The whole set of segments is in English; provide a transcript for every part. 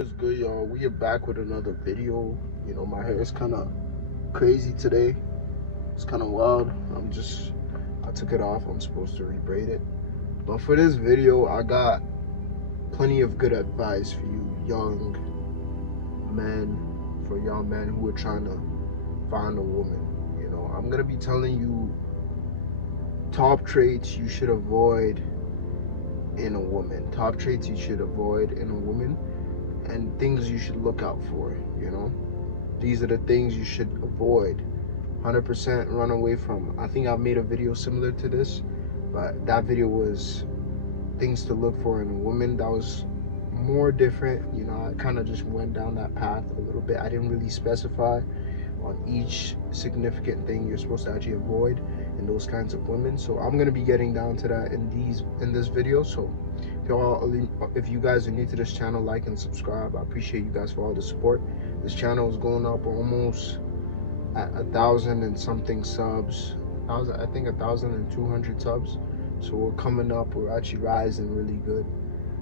What's good, y'all? We are back with another video. My hair is kind of crazy today. It's kind of wild. I took it off. I'm supposed to rebraid it. But for this video, I got plenty of good advice for you young men, for young men who are trying to find a woman. I'm going to be telling you top traits you should avoid in a woman. Top traits you should avoid in a woman and things you should look out for. These are the things you should avoid. 100% run away from. I think I made a video similar to this, but that video was things to look for in a woman. That was more different. I kind of just went down that path a little bit. I didn't really specify on each significant thing you're supposed to actually avoid in those kinds of women. So I'm gonna be getting down to that in this video. So if you guys are new to this channel, like and subscribe. I appreciate you guys for all the support. This channel is going up almost at 1,000 and something subs. I think 1,200 subs. So we're coming up. We're actually rising really good.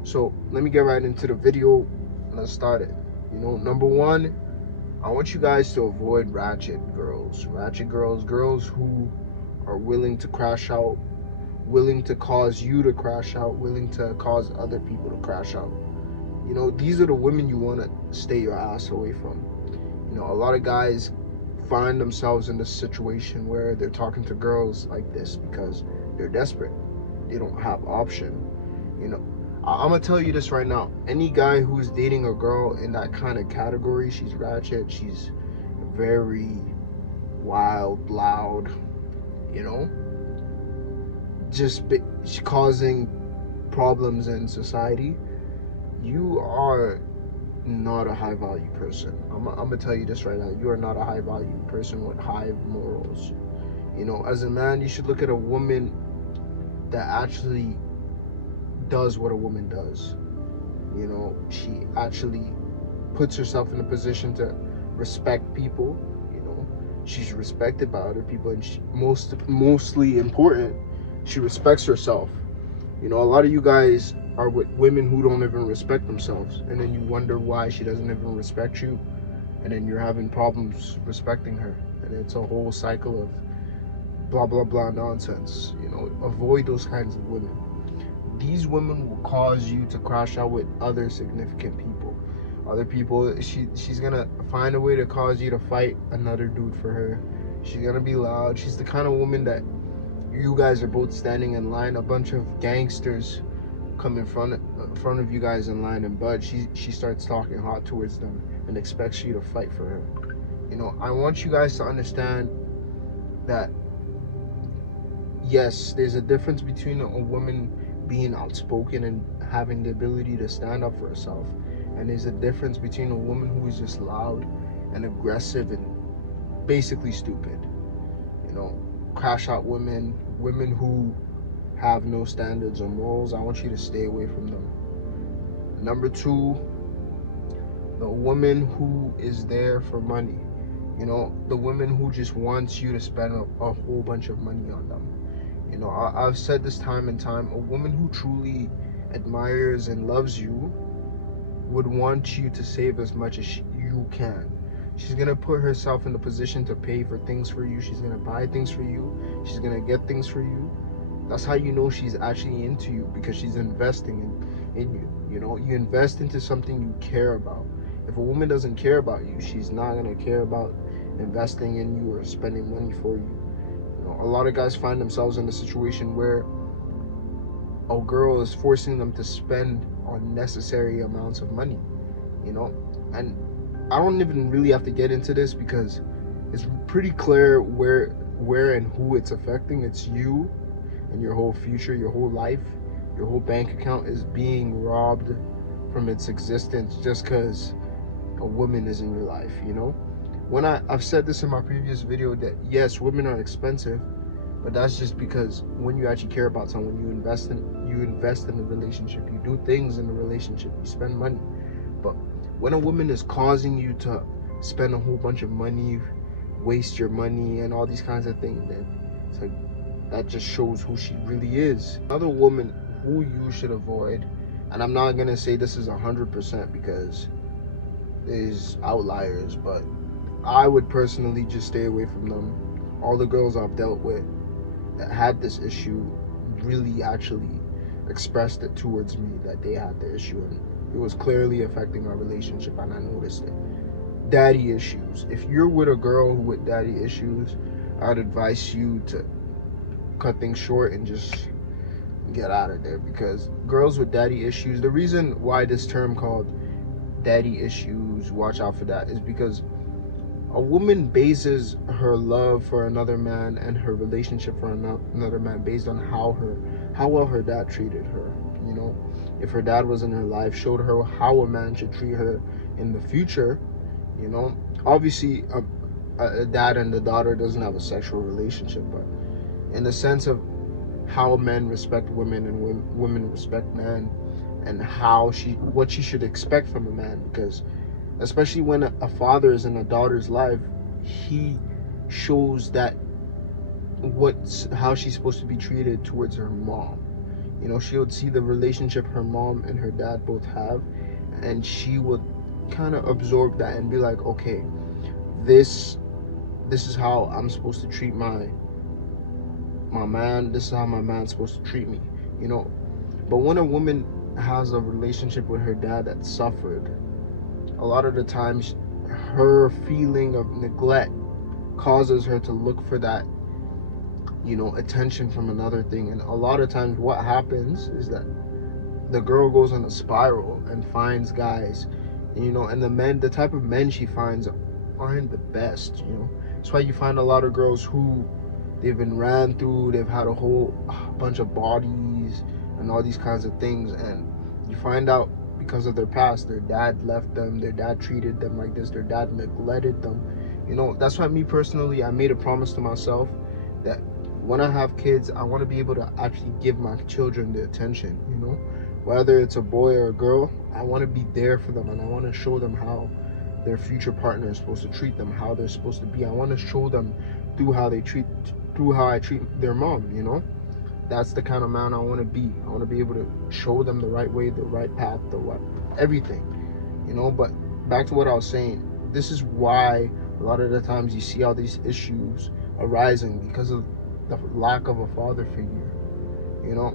So let me get right into the video. Let's start it. Number one, I want you guys to avoid ratchet girls. Ratchet girls, girls who are willing to crash out, willing to cause you to crash out, willing to cause other people to crash out. These are the women you want to stay your ass away from. A lot of guys find themselves in this situation where they're talking to girls like this because they're desperate. They don't have option. I'm gonna tell you this right now. Any guy who's dating a girl in that kind of category, she's ratchet, she's very wild, loud, just causing problems in society, you are not a high value person. I'm gonna tell you this right now. You are not a high value person with high morals. As a man, you should look at a woman that actually does what a woman does. She actually puts herself in a position to respect people. She's respected by other people, and mostly important, she respects herself. A lot of you guys are with women who don't even respect themselves, and then you wonder why she doesn't even respect you, and then you're having problems respecting her, and it's a whole cycle of blah blah blah nonsense. Avoid those kinds of women. These women will cause you to crash out with other significant people. Other people, she's gonna find a way to cause you to fight another dude for her. She's gonna be loud. She's the kind of woman that you guys are both standing in line, a bunch of gangsters come in front of you guys in line, and bud, she starts talking hot towards them and expects you to fight for her. I want you guys to understand that yes, there's a difference between a woman being outspoken and having the ability to stand up for herself, and there's a difference between a woman who is just loud and aggressive and basically stupid. Crash out women who have no standards or morals. I want you to stay away from them. Number two, the woman who is there for money. The woman who just wants you to spend a whole bunch of money on them. I've said this time and time, a woman who truly admires and loves you would want you to save as much as you can. She's gonna put herself in the position to pay for things for you. She's gonna buy things for you. She's gonna get things for you. That's how you know she's actually into you, because she's investing in you. You invest into something you care about. If a woman doesn't care about you, she's not gonna care about investing in you or spending money for you. A lot of guys find themselves in a situation where a girl is forcing them to spend unnecessary amounts of money, and I don't even really have to get into this because it's pretty clear where and who it's affecting. It's you and your whole future, your whole life, your whole bank account is being robbed from its existence just because a woman is in your life. I've said this in my previous video that yes, women are expensive, but that's just because when you actually care about someone, you invest in the relationship, you do things in the relationship, you spend money. But when a woman is causing you to spend a whole bunch of money, waste your money, and all these kinds of things, then it's like that just shows who she really is. Another woman who you should avoid, and I'm not gonna say this is 100% because there's outliers, but I would personally just stay away from them. All the girls I've dealt with that had this issue really actually expressed it towards me that they had the issue, and it was clearly affecting our relationship, and I noticed it. Daddy issues. If you're with a girl with daddy issues, I'd advise you to cut things short and just get out of there, because girls with daddy issues, the reason why this term called daddy issues, watch out for that, is because a woman bases her love for another man and her relationship for another man based on how well her dad treated her. You know, if her dad was in her life, showed her how a man should treat her in the future. You know, obviously a dad and the daughter doesn't have a sexual relationship, but in the sense of how men respect women and women respect men, and what she should expect from a man, because especially when a father is in a daughter's life, he shows that how she's supposed to be treated towards her mom. You know, she would see the relationship her mom and her dad both have, and she would kind of absorb that and be like, okay, this is how I'm supposed to treat my man. This is how my man's supposed to treat me. You know, but when a woman has a relationship with her dad that suffered, a lot of the times her feeling of neglect causes her to look for that, you know, attention from another thing. And a lot of times what happens is that the girl goes on a spiral and finds guys, you know, and the type of men she finds aren't the best, you know. That's why you find a lot of girls who they've been ran through, they've had a whole bunch of bodies and all these kinds of things, and you find out because of their past, their dad left them, their dad treated them like this, their dad neglected them. You know, that's why me personally, I made a promise to myself that when I have kids, I want to be able to actually give my children the attention, you know, whether it's a boy or a girl. I want to be there for them, and I want to show them how their future partner is supposed to treat them, how they're supposed to be. I want to show them through how I treat their mom, you know. That's the kind of man I want to be. I want to be able to show them the right way, the right path, everything, you know. But back to what I was saying, this is why a lot of the times you see all these issues arising, because of the lack of a father figure, you know.